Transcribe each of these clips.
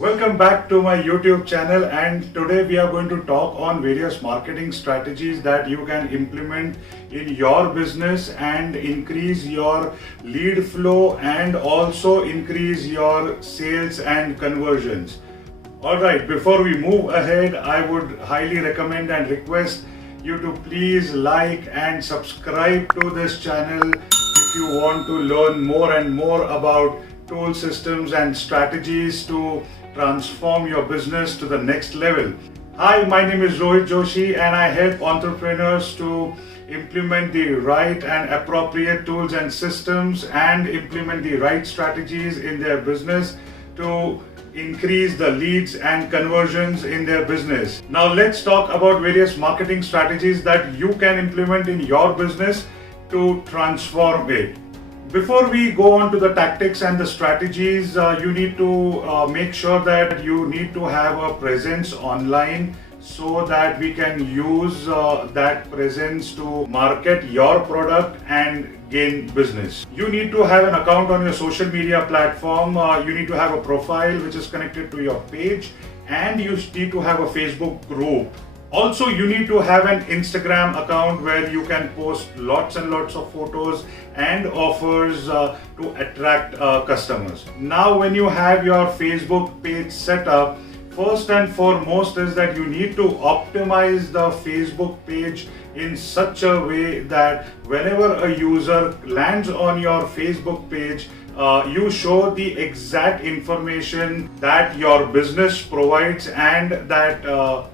Welcome back to my YouTube channel, and today we are going to talk on various marketing strategies that you can implement in your business and increase your lead flow and also increase your sales and conversions. Alright, before we move ahead, I would highly recommend and request you to please like and subscribe to this channel if you want to learn more and more about tool systems and strategies to transform your business to the next level. Hi, my name is Rohit Joshi and I help entrepreneurs to implement the right and appropriate tools and systems and implement the right strategies in their business to increase the leads and conversions in their business. Now let's talk about various marketing strategies that you can implement in your business to transform it. Before we go on to the tactics and the strategies, you need to make sure that you need to have a presence online so that we can use that presence to market your product and gain business. You need to have an account on your social media platform. You need to have a profile which is connected to your page, and you need to have a Facebook group. Also, you need to have an Instagram account where you can post lots and lots of photos and offers to attract customers. Now, when you have your Facebook page set up, first and foremost is that you need to optimize the Facebook page in such a way that whenever a user lands on your Facebook page, you show the exact information that your business provides and that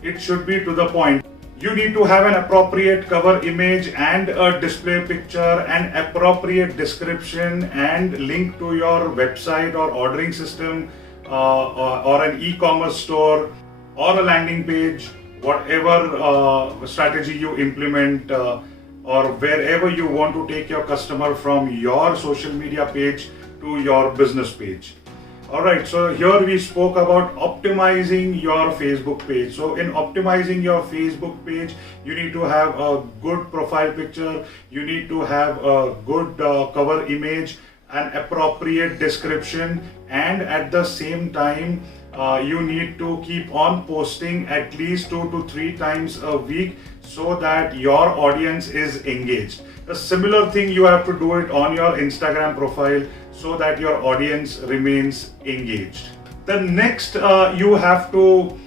it should be to the point. You need to have an appropriate cover image and a display picture, an appropriate description and link to your website or ordering system or an e-commerce store or a landing page, whatever strategy you implement or wherever you want to take your customer from your social media page to your business page. Alright, so here we spoke about optimizing your Facebook page. So in optimizing your Facebook page, you need to have a good profile picture, you need to have a good cover image, an appropriate description, and at the same time, you need to keep on posting at least 2 to 3 times a week so that your audience is engaged. A similar thing you have to do it on your Instagram profile so that your audience remains engaged. The next you have to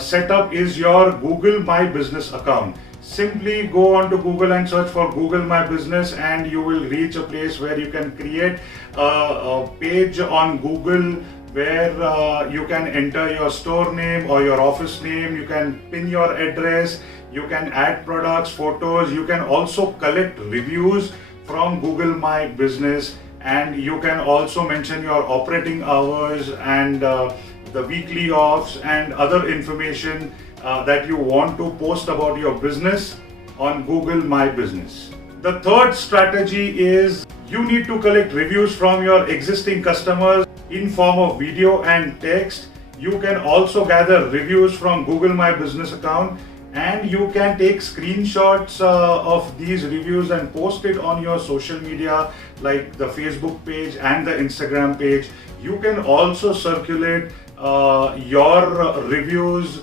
set up is your Google My Business account. Simply go on to Google and search for Google My Business and you will reach a place where you can create a page on Google where you can enter your store name or your office name, you can pin your address, you can add products, photos, you can also collect reviews from Google My Business, and you can also mention your operating hours and the weekly offs and other information that you want to post about your business on Google My Business. The third strategy is you need to collect reviews from your existing customers in form of video and text. You can also gather reviews from Google My Business account, and you can take screenshots of these reviews and post it on your social media like the Facebook page and the Instagram page. You can also circulate your reviews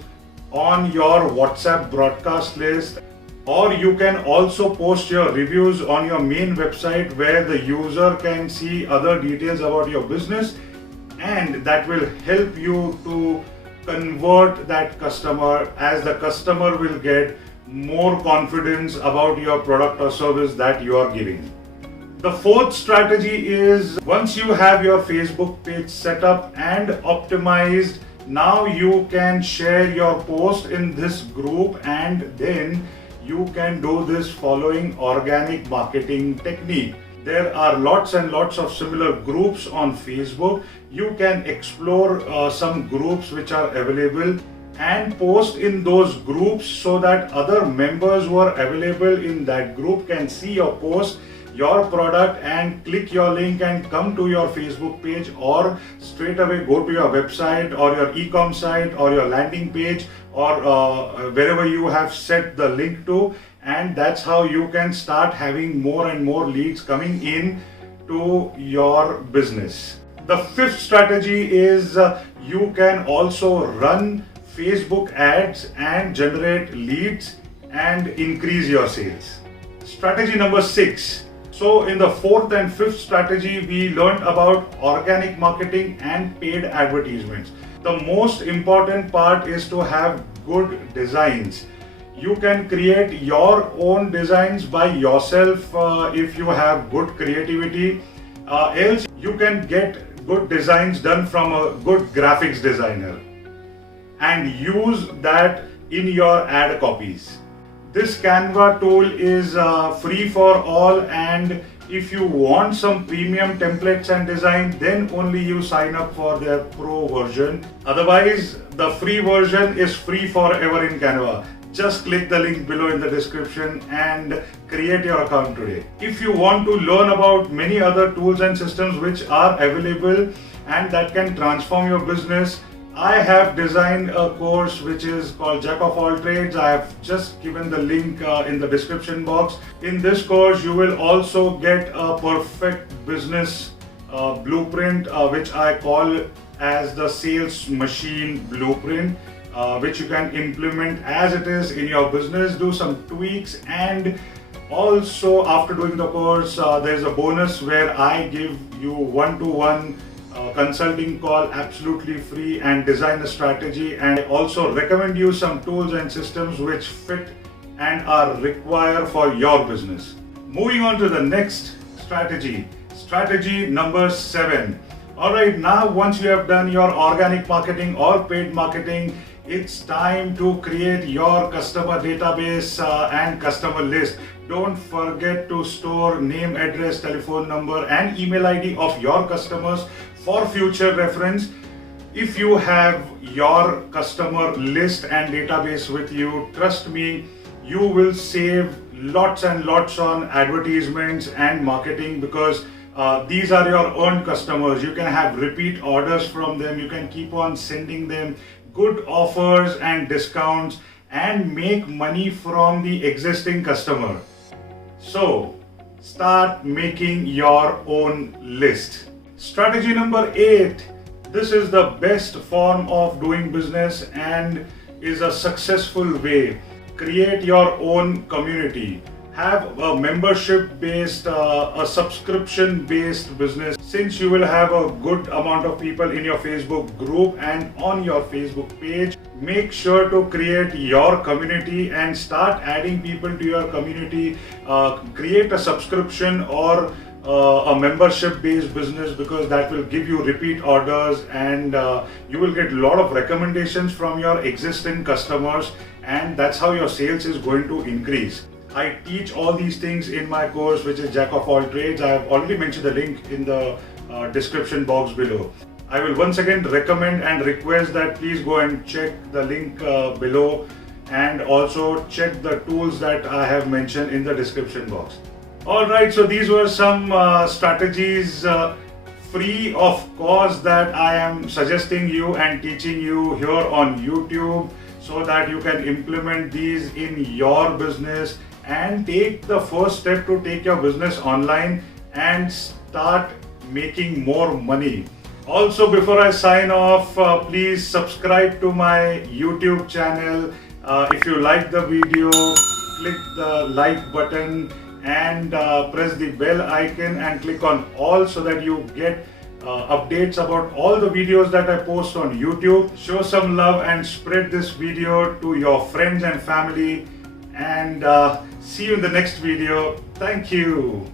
on your WhatsApp broadcast list, or you can also post your reviews on your main website where the user can see other details about your business, and that will help you to convert that customer, as the customer will get more confidence about your product or service that you are giving. The fourth strategy is once you have your Facebook page set up and optimized, now you can share your post in this group, and then you can do this following organic marketing technique. There are lots and lots of similar groups on Facebook. You can explore some groups which are available and post in those groups so that other members who are available in that group can see your post, your product, and click your link and come to your Facebook page, or straight away go to your website or your e-com site or your landing page or wherever you have set the link to, and that's how you can start having more and more leads coming in to your business. The fifth strategy is you can also run Facebook ads and generate leads and increase your sales. Strategy number 6. So in the fourth and fifth strategy, we learned about organic marketing and paid advertisements. The most important part is to have good designs. You can create your own designs by yourself if you have good creativity. Else you can get good designs done from a good graphics designer and use that in your ad copies. This CANVA tool is free for all, and if you want some premium templates and design, then only you sign up for their pro version. Otherwise, the free version is free forever in CANVA. Just click the link below in the description and create your account today. If you want to learn about many other tools and systems which are available and that can transform your business, I have designed a course which is called Jack of All Trades. I have just given the link in the description box. In this course, you will also get a perfect business blueprint, which I call as the sales machine blueprint, which you can implement as it is in your business, do some tweaks, and also after doing the course, there's a bonus where I give you one-to-one consulting call absolutely free and design a strategy, and I also recommend you some tools and systems which fit and are required for your business. Moving on to the next strategy, strategy number 7. Alright, now once you have done your organic marketing or paid marketing, it's time to create your customer database and customer list. Don't forget to store name, address, telephone number and email ID of your customers for future reference. If you have your customer list and database with you, trust me, you will save lots and lots on advertisements and marketing, because these are your own customers. You can have repeat orders from them. You can keep on sending them good offers and discounts and make money from the existing customer. So start making your own list. Strategy number 8. This is the best form of doing business and is a successful way. Create your own community. Have a membership based, a subscription based business. Since you will have a good amount of people in your Facebook group and on your Facebook page, make sure to create your community and start adding people to your community. Create a subscription or a membership based business, because that will give you repeat orders and you will get a lot of recommendations from your existing customers, and that's how your sales is going to increase. I teach all these things in my course, which is Jack of All Trades. I have already mentioned the link in the description box below. I will once again recommend and request that please go and check the link below, and also check the tools that I have mentioned in the description box. Alright, so these were some strategies free of cost that I am suggesting you and teaching you here on YouTube, so that you can implement these in your business and take the first step to take your business online and start making more money. Also, before I sign off, please subscribe to my YouTube channel. If you like the video, click the like button and press the bell icon and click on all, so that you get updates about all the videos that I post on YouTube. Show some love and spread this video to your friends and family, and see you in the next video. Thank you.